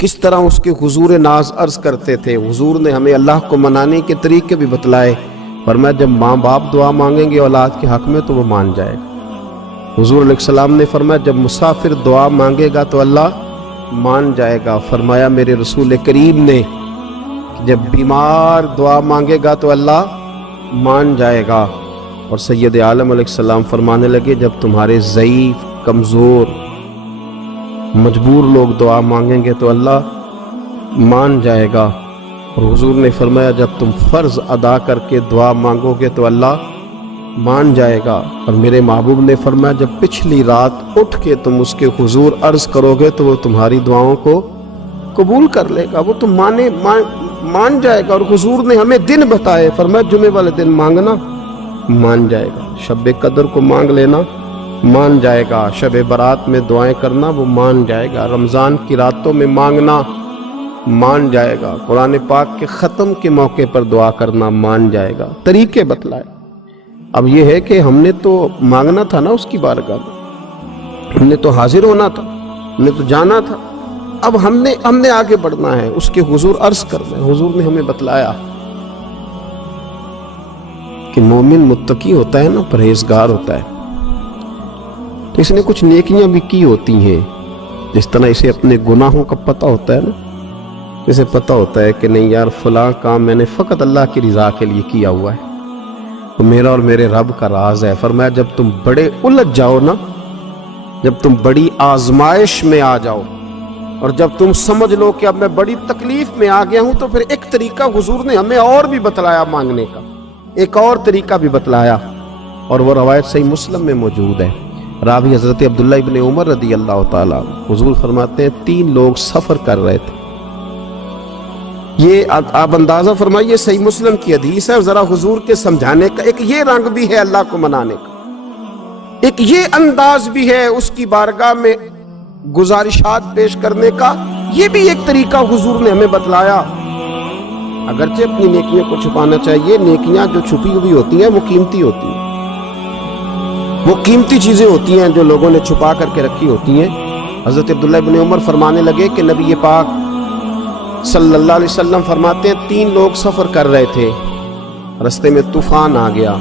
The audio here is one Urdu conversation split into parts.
کس طرح اس کے حضور ناز عرض کرتے تھے۔ حضور نے ہمیں اللہ کو منانے کے طریقے بھی بتلائے، فرمایا جب ماں باپ دعا مانگیں گے اولاد کے حق میں تو وہ مان جائے گا۔ حضور علیہ السلام نے فرمایا جب مسافر دعا مانگے گا تو اللہ مان جائے گا۔ فرمایا میرے رسول کریم نے جب بیمار دعا مانگے گا تو اللہ مان جائے گا۔ اور سید عالم علیہ السلام فرمانے لگے جب تمہارے ضعیف، کمزور، مجبور لوگ دعا مانگیں گے تو اللہ مان جائے گا۔ اور حضور نے فرمایا جب تم فرض ادا کر کے دعا مانگو گے تو اللہ مان جائے گا۔ اور میرے محبوب نے فرمایا جب پچھلی رات اٹھ کے تم اس کے حضور عرض کرو گے تو وہ تمہاری دعاؤں کو قبول کر لے گا، وہ تم مان جائے گا۔ اور حضور نے ہمیں دن بتائے، فرمایا جمعے والے دن مانگنا مان جائے گا، شب قدر کو مانگ لینا مان جائے گا، شب برات میں دعائیں کرنا وہ مان جائے گا، رمضان کی راتوں میں مانگنا مان جائے گا، قرآن پاک کے ختم کے موقع پر دعا کرنا مان جائے گا۔ طریقے بتلائے۔ اب یہ ہے کہ ہم نے تو مانگنا تھا نا اس کی بارگاہ میں، ہم نے تو حاضر ہونا تھا، ہم نے تو جانا تھا، اب ہم نے آگے بڑھنا ہے، اس کے حضور عرض کرنا ہے۔ حضور نے ہمیں بتلایا کہ مومن متقی ہوتا ہے نا، پرہیزگار ہوتا ہے، تو اس نے کچھ نیکیاں بھی کی ہوتی ہیں، جس طرح اسے اپنے گناہوں کا پتہ ہوتا ہے نا، اسے پتہ ہوتا ہے کہ نہیں یار فلاں کام میں نے فقط اللہ کی رضا کے لیے کیا ہوا ہے، تو میرا اور میرے رب کا راز ہے۔ فرمایا جب تم بڑے الجھ جاؤ نا، جب تم بڑی آزمائش میں آ جاؤ اور جب تم سمجھ لو کہ اب میں بڑی تکلیف میں آ گیا ہوں، تو پھر ایک طریقہ حضور نے ہمیں اور بھی بتلایا مانگنے کا، ایک اور طریقہ بھی بتلایا، اور وہ روایت صحیح مسلم میں موجود ہے۔ راوی حضرت عبداللہ ابن عمر رضی اللہ تعالیٰ، حضور فرماتے ہیں 3 لوگ سفر کر رہے تھے، یہ آپ اندازہ فرمائیے صحیح مسلم کی حدیث ہے، اور ذرا حضور کے سمجھانے کا ایک یہ رنگ بھی ہے اللہ کو منانے کا، ایک یہ انداز بھی ہے اس کی بارگاہ میں گزارشات پیش کرنے کا، یہ بھی ایک طریقہ حضور نے ہمیں بتلایا۔ اگرچہ اپنی نیکیوں کو چھپانا چاہیے، نیکیاں جو چھپی ہوئی ہوتی ہیں وہ قیمتی ہوتی ہیں، وہ قیمتی چیزیں ہوتی ہیں جو لوگوں نے چھپا کر کے رکھی ہوتی ہیں۔ حضرت عبداللہ ابن عمر فرمانے لگے کہ نبی پاک صلی اللہ علیہ وسلم فرماتے ہیں 3 لوگ سفر کر رہے تھے، رستے میں طوفان آ گیا،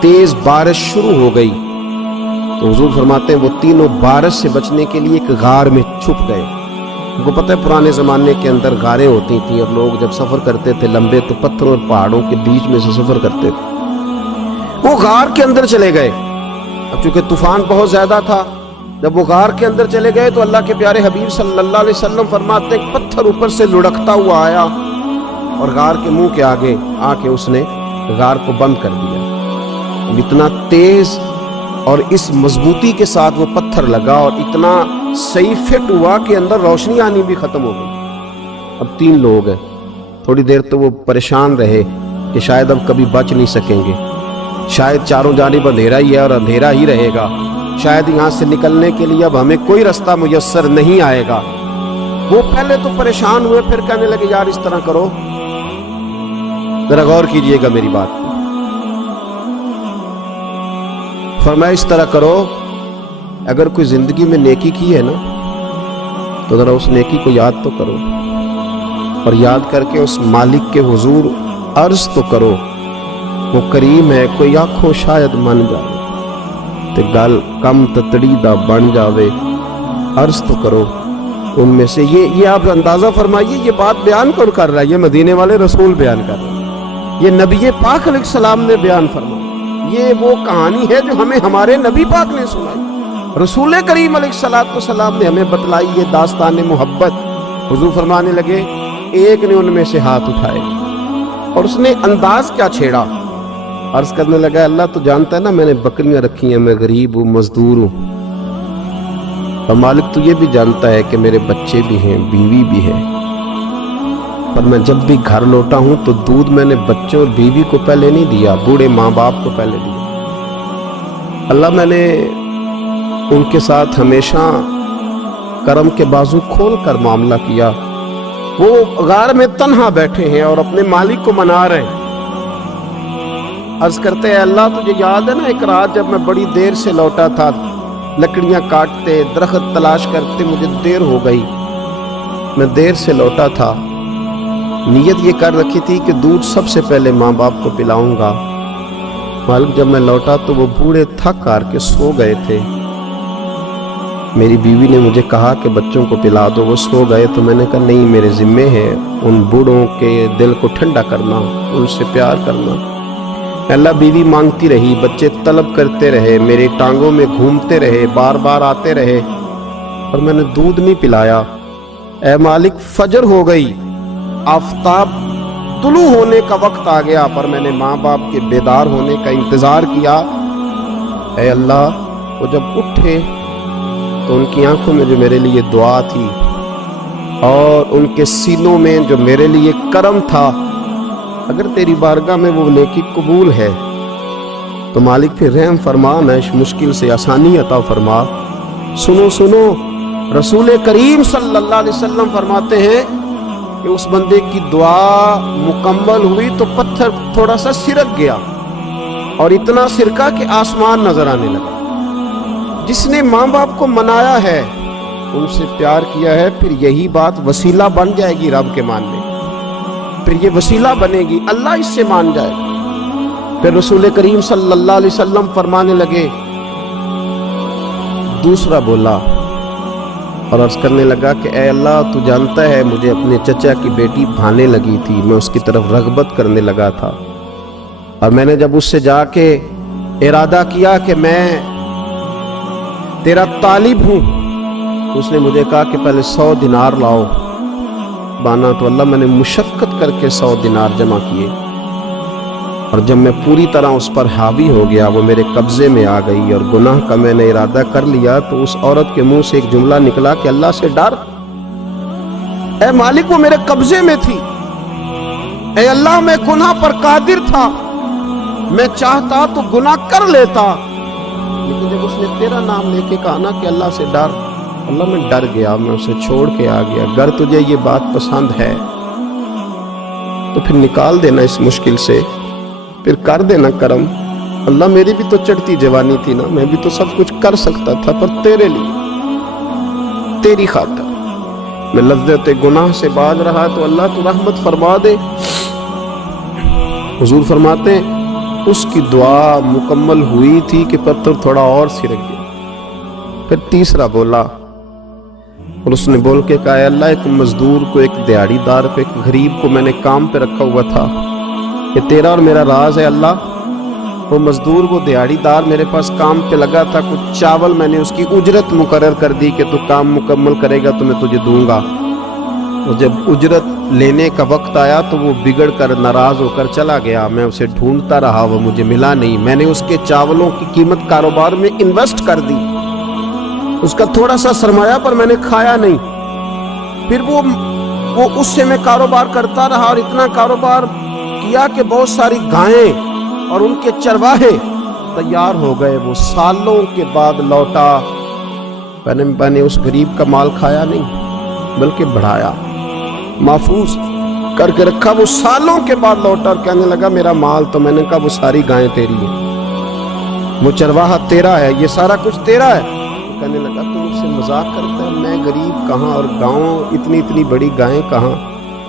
تیز بارش شروع ہو گئی، تو حضور فرماتے ہیں وہ تینوں بارش سے بچنے کے لیے ایک غار میں چھپ گئے۔ ان کو پتہ ہے پرانے زمانے کے اندر غاریں ہوتی تھیں، اور لوگ جب سفر کرتے تھے لمبے تو پتھروں اور پہاڑوں کے بیچ میں سے سفر کرتے تھے، وہ غار کے اندر چلے گئے۔ اب چونکہ طوفان بہت زیادہ تھا، جب وہ غار کے اندر چلے گئے تو اللہ کے پیارے حبیب صلی اللہ علیہ وسلم فرماتے ہیں پتھر اوپر سے لڑکتا ہوا آیا اور غار کے منہ کے آگے آ کے اس نے غار کو بند کر دیا۔ اتنا تیز اور اس مضبوطی کے ساتھ وہ پتھر لگا اور اتنا صحیح فٹ ہوا کہ اندر روشنی آنی بھی ختم ہو گئی۔ اب 3 لوگ ہیں، تھوڑی دیر تو وہ پریشان رہے کہ شاید اب کبھی بچ نہیں سکیں گے، شاید چاروں جانب اندھیرا ہی ہے اور اندھیرا ہی رہے گا، شاید یہاں سے نکلنے کے لیے اب ہمیں کوئی رستہ میسر نہیں آئے گا۔ وہ پہلے تو پریشان ہوئے، پھر کہنے لگے یار اس طرح کرو، ذرا غور کیجئے گا میری بات کو، فرمایا اس طرح کرو اگر کوئی زندگی میں نیکی کی ہے نا تو ذرا اس نیکی کو یاد تو کرو، اور یاد کر کے اس مالک کے حضور عرض تو کرو، وہ کریم ہے، کوئی آنکھوں شاید من جائے تے گل کم تتڑی دا بن جاوے، عرض تو کرو ان میں سے۔ یہ آپ اندازہ فرمائیے یہ بات بیان کون کر رہا ہے؟ یہ مدینے والے رسول بیان کر رہے ہیں، یہ نبی پاک علیہ السلام نے بیان فرمایا، یہ وہ کہانی ہے جو ہمیں ہمارے نبی پاک نے سنائی، رسول کریم علیہ السلام نے ہمیں بتلائی، یہ داستان محبت۔ حضور فرمانے لگے ایک نے ان میں سے ہاتھ اٹھائے اور اس نے انداز کیا چھیڑا، عرض کرنے لگا اللہ تو جانتا ہے نا میں نے بکریاں رکھی ہیں، میں غریب ہوں، مزدور ہوں، اور مالک تو یہ بھی جانتا ہے کہ میرے بچے بھی ہیں، بیوی بھی ہے، پر میں جب بھی گھر لوٹا ہوں تو دودھ میں نے بچوں اور بیوی کو پہلے نہیں دیا، بوڑھے ماں باپ کو پہلے دیا۔ اللہ میں نے ان کے ساتھ ہمیشہ کرم کے بازو کھول کر معاملہ کیا، وہ غار میں تنہا بیٹھے ہیں اور اپنے مالک کو منا رہے ہیں۔ عرض کرتے ہیں اللہ تجھے یاد ہے نا ایک رات جب میں بڑی دیر سے لوٹا تھا، لکڑیاں کاٹتے، درخت تلاش کرتے مجھے دیر ہو گئی، میں دیر سے لوٹا تھا، نیت یہ کر رکھی تھی کہ دودھ سب سے پہلے ماں باپ کو پلاؤں گا۔ مالک جب میں لوٹا تو وہ بوڑھے تھک ہار کے سو گئے تھے۔ میری بیوی نے مجھے کہا کہ بچوں کو پلا دو، وہ سو گئے۔ تو میں نے کہا نہیں، میرے ذمے ہے ان بوڑھوں کے دل کو ٹھنڈا کرنا، ان سے پیار کرنا۔ اللہ بیوی مانگتی رہی، بچے طلب کرتے رہے، میری ٹانگوں میں گھومتے رہے، بار بار آتے رہے، اور میں نے دودھ نہیں پلایا۔ اے مالک، فجر ہو گئی، آفتاب طلوع ہونے کا وقت آ گیا، پر میں نے ماں باپ کے بیدار ہونے کا انتظار کیا۔ اے اللہ، وہ جب اٹھے تو ان کی آنکھوں میں جو میرے لیے دعا تھی اور ان کے سینوں میں جو میرے لیے کرم تھا، اگر تیری بارگاہ میں وہ نیکی قبول ہے تو مالک پھر رحم فرما، میں اس مشکل سے آسانی عطا فرما۔ سنو سنو، رسول کریم صلی اللہ علیہ وسلم فرماتے ہیں کہ اس بندے کی دعا مکمل ہوئی تو پتھر تھوڑا سا سرک گیا، اور اتنا سرکا کہ آسمان نظر آنے لگا۔ جس نے ماں باپ کو منایا ہے، ان سے پیار کیا ہے، پھر یہی بات وسیلہ بن جائے گی رب کے ماننے، پھر یہ وسیلہ بنے گی، اللہ اس سے مان جائے گا۔ پھر رسول کریم صلی اللہ علیہ وسلم فرمانے لگے، دوسرا بولا اور عرض کرنے لگا کہ اے اللہ، تو جانتا ہے مجھے اپنے چچا کی بیٹی بھانے لگی تھی، میں اس کی طرف رغبت کرنے لگا تھا، اور میں نے جب اس سے جا کے ارادہ کیا کہ میں تیرا طالب ہوں، تو اس نے مجھے کہا کہ پہلے 100 دینار لاؤ بانا۔ تو اللہ، میں نے مشقت کر کے 100 دینار جمع کیے، اور جب میں پوری طرح اس پر حاوی ہو گیا، وہ میرے قبضے میں آ گئی اور گناہ کا میں نے ارادہ کر لیا، تو اس عورت کے منہ سے ایک جملہ نکلا کہ اللہ سے ڈر۔ اے مالک، وہ میرے قبضے میں تھی، اے اللہ، میں گناہ پر قادر تھا، میں چاہتا تو گناہ کر لیتا، لیکن جب اس نے تیرا نام لے کے کہا نا کہ اللہ سے ڈر، اللہ، میں ڈر گیا، میں اسے چھوڑ کے آ گیا۔ اگر تجھے یہ بات پسند ہے تو پھر نکال دینا اس مشکل سے، پھر کر دینا کرم۔ اللہ، میری بھی تو چڑھتی جوانی تھی نا، میں بھی تو سب کچھ کر سکتا تھا، پر تیرے لیے، تیری خاطر میں لذت گناہ سے باز رہا، تو اللہ تو رحمت فرما دے۔ حضور فرماتے ہیں اس کی دعا مکمل ہوئی تھی کہ پتھر تھوڑا اور سرک گیا۔ پھر تیسرا بولا، اور اس نے بول کے کہا، اے اللہ، ایک مزدور کو، ایک دیہڑی دار کو، ایک غریب کو میں نے کام پہ رکھا ہوا تھا، یہ تیرا اور میرا راز ہے اللہ۔ وہ مزدور، وہ دیہڑی دار میرے پاس کام پہ لگا تھا، کچھ چاول میں نے اس کی اجرت مقرر کر دی کہ تو کام مکمل کرے گا تو میں تجھے دوں گا۔ اور جب اجرت لینے کا وقت آیا تو وہ بگڑ کر، ناراض ہو کر چلا گیا، میں اسے ڈھونڈتا رہا، وہ مجھے ملا نہیں۔ میں نے اس کے چاولوں کی قیمت کاروبار میں انویسٹ کر دی، اس کا تھوڑا سا سرمایہ، پر میں نے کھایا نہیں۔ پھر وہ اس سے میں کاروبار کرتا رہا، اور اتنا کاروبار کیا کہ بہت ساری گائیں اور ان کے چرواہے تیار ہو گئے۔ وہ سالوں کے بعد لوٹا، میں نے اس غریب کا مال کھایا نہیں بلکہ بڑھایا، محفوظ کر کے رکھا۔ وہ سالوں کے بعد لوٹا اور کہنے لگا میرا مال، تو میں نے کہا وہ ساری گائیں تیری ہیں، وہ چرواہا تیرا ہے، یہ سارا کچھ تیرا ہے۔ تو کہنے لگا تو مجھ سے مذاق کرتا ہے، میں غریب کہاں اور گاؤں اتنی بڑی گائیں کہاں،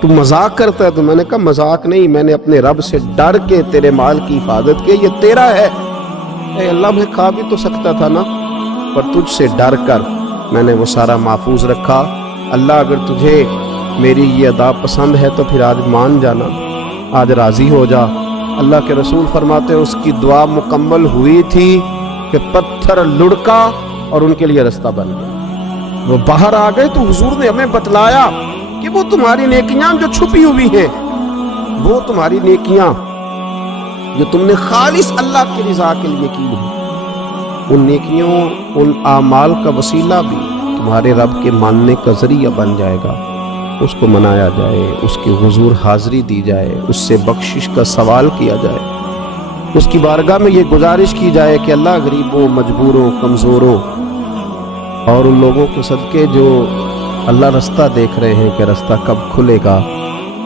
تو مذاق کرتا ہے؟ تو میں نے کہا مذاق نہیں، میں نے اپنے رب سے ڈر کے تیرے مال کی حفاظت کی، یہ تیرا ہے۔ اے اللہ، میں کھا بھی تو سکتا تھا نا، پر تجھ سے ڈر کر میں نے وہ سارا محفوظ رکھا۔ اللہ، اگر تجھے میری یہ ادا پسند ہے تو پھر آج مان جانا، آج راضی ہو جا۔ اللہ کے رسول فرماتے ہیں اس کی دعا مکمل ہوئی تھی کہ پتھر لڑکا اور ان کے لیے رستہ بن گیا، وہ باہر آ گئے۔ تو حضور نے ہمیں بتلایا کہ وہ تمہاری نیکیاں جو چھپی ہوئی ہیں، وہ تمہاری نیکیاں جو تم نے خالص اللہ کی رضا کے لیے کی ہیں، ان نیکیوں، ان اعمال کا وسیلہ بھی تمہارے رب کے ماننے کا ذریعہ بن جائے گا۔ اس کو منایا جائے، اس کے حضور حاضری دی جائے، اس سے بخشش کا سوال کیا جائے، اس کی بارگاہ میں یہ گزارش کی جائے کہ اللہ، غریبوں، مجبوروں، کمزوروں اور ان لوگوں کے صدقے جو اللہ رستہ دیکھ رہے ہیں کہ رستہ کب کھلے گا،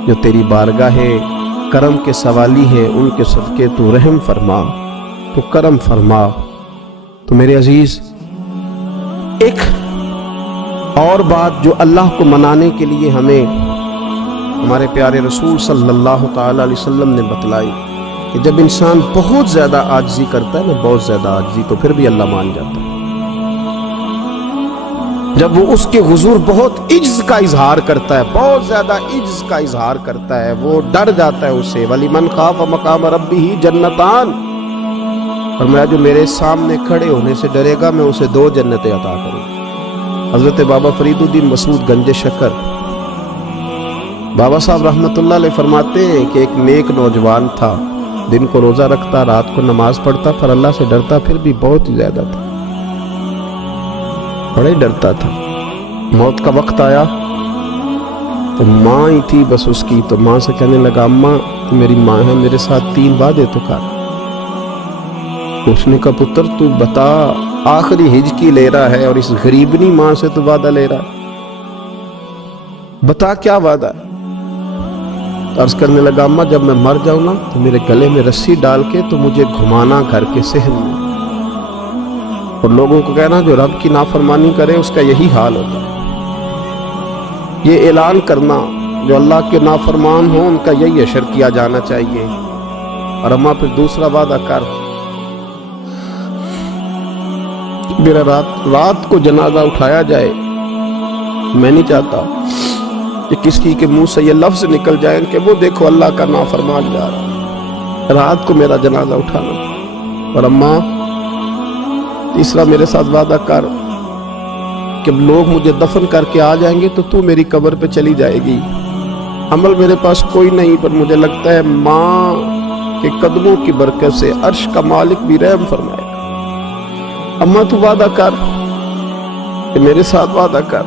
جو تیری بارگاہ کرم کے سوالی ہے، ان کے صدقے تو رحم فرما، تو کرم فرما۔ تو میرے عزیز، ایک اور بات جو اللہ کو منانے کے لیے ہمیں ہمارے پیارے رسول صلی اللہ تعالی علیہ وسلم نے بتلائی کہ جب انسان بہت زیادہ عاجزی کرتا ہے نا، بہت زیادہ عاجزی، تو پھر بھی اللہ مان جاتا ہے۔ جب وہ اس کے حضور بہت عجز کا اظہار کرتا ہے، بہت زیادہ عجز کا اظہار کرتا ہے، وہ ڈر جاتا ہے اس سے۔ وَلِمَنْ خَافَ مَقَامَ رَبِّهِ جَنَّتَانِ، فرمایا جو میرے سامنے کھڑے ہونے سے ڈرے گا میں اسے 2 جنتیں عطا کروں۔ حضرت بابا فرید الدین مسعود گنج شکر بابا صاحب رحمۃ اللہ علیہ فرماتے ہیں کہ ایک نیک نوجوان تھا، دن کو روزہ رکھتا، رات کو نماز پڑھتا، پر اللہ سے ڈرتا پھر بھی بہت ہی زیادہ تھا، بڑا ہی ڈرتا تھا۔ موت کا وقت آیا تو ماں ہی تھی بس اس کی، تو ماں سے کہنے لگا اماں میری ماں ہے، میرے ساتھ 3 وعدے تو کر۔ اس نے کہا پتر تو بتا، آخری ہج کی لے رہا ہے اور اس غریبنی ماں سے تو وعدہ لے رہا ہے، بتا کیا وعدہ ہے؟ عرض کرنے لگا اماں جب میں مر جاؤں نا تو میرے گلے میں رسی ڈال کے تو مجھے گھمانا گھر کے صحن میں، اور لوگوں کو کہنا جو رب کی نافرمانی کرے اس کا یہی حال ہوتا ہے۔ یہ اعلان کرنا جو اللہ کے نافرمان ہوں ان کا یہی اشر کیا جانا چاہیے۔ اور اماں پھر دوسرا وعدہ کر، میرا رات کو جنازہ اٹھایا جائے، میں نہیں چاہتا کہ کسی کے منہ سے یہ لفظ نکل جائیں کہ وہ دیکھو اللہ کا نافرمان جا رہا، رات کو میرا جنازہ اٹھانا۔ اور اماں تیسرا میرے ساتھ وعدہ کر کہ لوگ مجھے دفن کر کے آ جائیں گے تو تو میری قبر پہ چلی جائے گی، عمل میرے پاس کوئی نہیں، پر مجھے لگتا ہے ماں کے قدموں کی برکت سے عرش کا مالک بھی رحم فرمائے گا۔ اماں تو وعدہ کر کہ میرے ساتھ وعدہ کر۔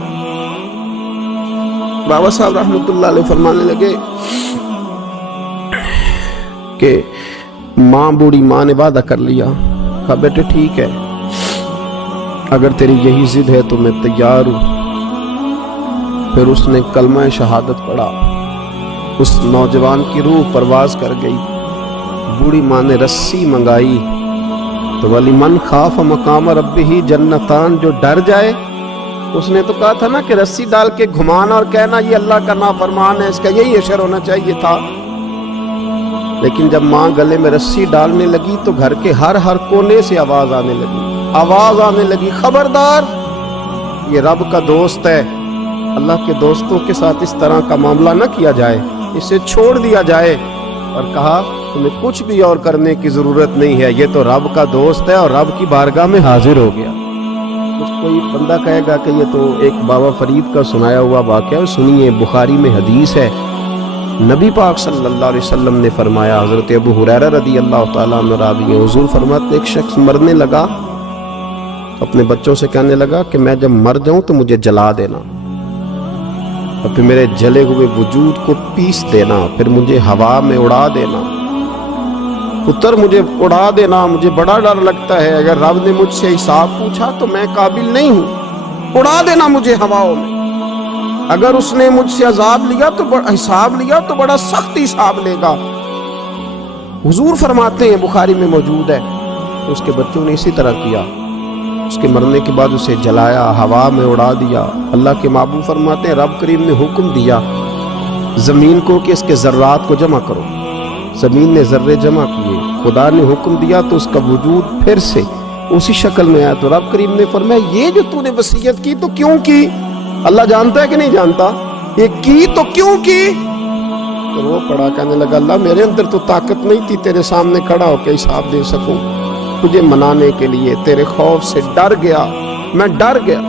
بابا صاحب رحمۃ اللہ علیہ فرمانے لگے کہ ماں بوڑھی ماں نے وعدہ کر لیا، کہا بیٹے ٹھیک ہے، اگر تیری یہی ضد ہے تو میں تیار ہوں۔ پھر اس نے کلمہ شہادت پڑھا، اس نوجوان کی روح پرواز کر گئی۔ بوڑھی ماں نے رسی منگائی تو وَلِمَنْ خَافَ مَقَامَ رَبِّهِ جَنَّتَانِ، جو ڈر جائے، اس نے تو کہا تھا نا کہ رسی ڈال کے گھمانا اور کہنا یہ اللہ کا نافرمان ہے، اس کا یہی اشر ہونا چاہیے تھا۔ لیکن جب ماں گلے میں رسی ڈالنے لگی تو گھر کے ہر کونے سے آواز آنے لگی خبردار یہ رب کا دوست ہے، اللہ کے دوستوں کے ساتھ اس طرح کا معاملہ نہ کیا جائے، اسے چھوڑ دیا جائے۔ اور کہا تمہیں کچھ بھی اور کرنے کی ضرورت نہیں ہے، یہ تو رب کا دوست ہے اور رب کی بارگاہ میں حاضر ہو گیا۔ کچھ کوئی بندہ کہے گا کہ یہ تو ایک بابا فرید کا سنایا ہوا واقعہ ہے، سنیے بخاری میں حدیث ہے، نبی پاک صلی اللہ علیہ وسلم نے فرمایا، حضرت ابو ہریرہ رضی اللہ تعالیٰ عنہ راوی ہیں، حضور فرماتے ایک شخص مرنے لگا، اپنے بچوں سے کہنے لگا کہ میں جب مر جاؤں تو مجھے جلا دینا، اور پھر میرے جلے ہوئے وجود کو پیس دینا، پھر مجھے ہوا میں اڑا دینا۔ پتر مجھے اڑا دینا، مجھے بڑا ڈر لگتا ہے، اگر رب نے مجھ سے حساب پوچھا تو میں قابل نہیں ہوں، اڑا دینا مجھے ہواؤں میں۔ اگر اس نے مجھ سے عذاب لیا تو حساب لیا تو بڑا سخت حساب لے گا۔ حضور فرماتے ہیں بخاری میں موجود ہے، اس کے بچوں نے اسی طرح کیا، اس کے مرنے کے بعد اسے جلایا، ہوا میں اڑا دیا۔ اللہ کے محبوب فرماتے ہیں رب کریم نے حکم دیا زمین کو کہ اس کے ذرات کو جمع کرو، زمین نے ذرے جمع کیے، خدا نے حکم دیا تو اس کا وجود پھر سے اسی شکل میں آیا۔ تو رب کریم نے فرمایا یہ جو تو نے وصیت کی تو کیوں کی؟ اللہ جانتا ہے کہ نہیں جانتا؟ یہ کی تو کیوں کی؟ تو وہ پڑا کہنے لگا اللہ میرے اندر تو طاقت نہیں تھی تیرے سامنے کھڑا ہو کے حساب دے سکوں، تجھے منانے کے لیے تیرے خوف سے ڈر گیا، میں ڈر گیا۔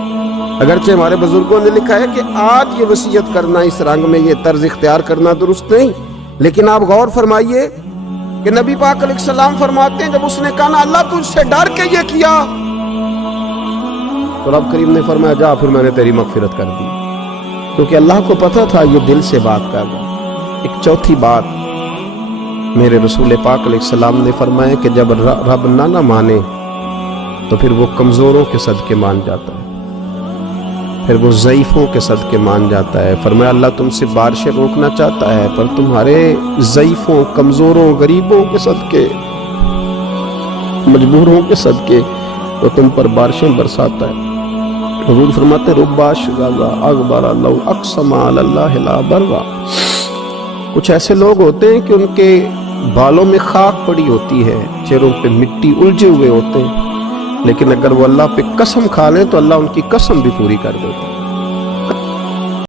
اگرچہ ہمارے بزرگوں نے لکھا ہے کہ آج یہ وصیت کرنا اس رنگ میں یہ طرز اختیار کرنا درست نہیں، لیکن آپ غور فرمائیے کہ نبی پاک علیہ السلام فرماتے ہیں جب اس نے کہا نا اللہ تجھ سے ڈر کے یہ کیا، تو رب کریم نے فرمایا جا پھر میں نے تیری مغفرت کر دی، کیونکہ اللہ کو پتا تھا یہ دل سے بات کر رہا۔ ایک چوتھی بات میرے رسول پاک علیہ السلام نے فرمایا کہ جب رب نہ مانے تو پھر وہ کمزوروں کے صدقے مان جاتا ہے، پھر وہ ضعیفوں کے صدقے مان جاتا ہے۔ فرمایا اللہ تم سے بارشیں روکنا چاہتا ہے پر تمہارے ضعیفوں، کمزوروں، غریبوں کے صدقے، مجبوروں کے صدقے وہ تم پر بارشیں برساتا ہے۔ حضور فرماتے ربا شغازا اغبر لو اقسم علی اللہ لا برا، کچھ ایسے لوگ ہوتے ہیں کہ ان کے بالوں میں خاک پڑی ہوتی ہے، چہروں پہ مٹی الجھے ہوئے ہوتے ہیں، لیکن اگر وہ اللہ پہ قسم کھا لیں تو اللہ ان کی قسم بھی پوری کر دیتا ہے۔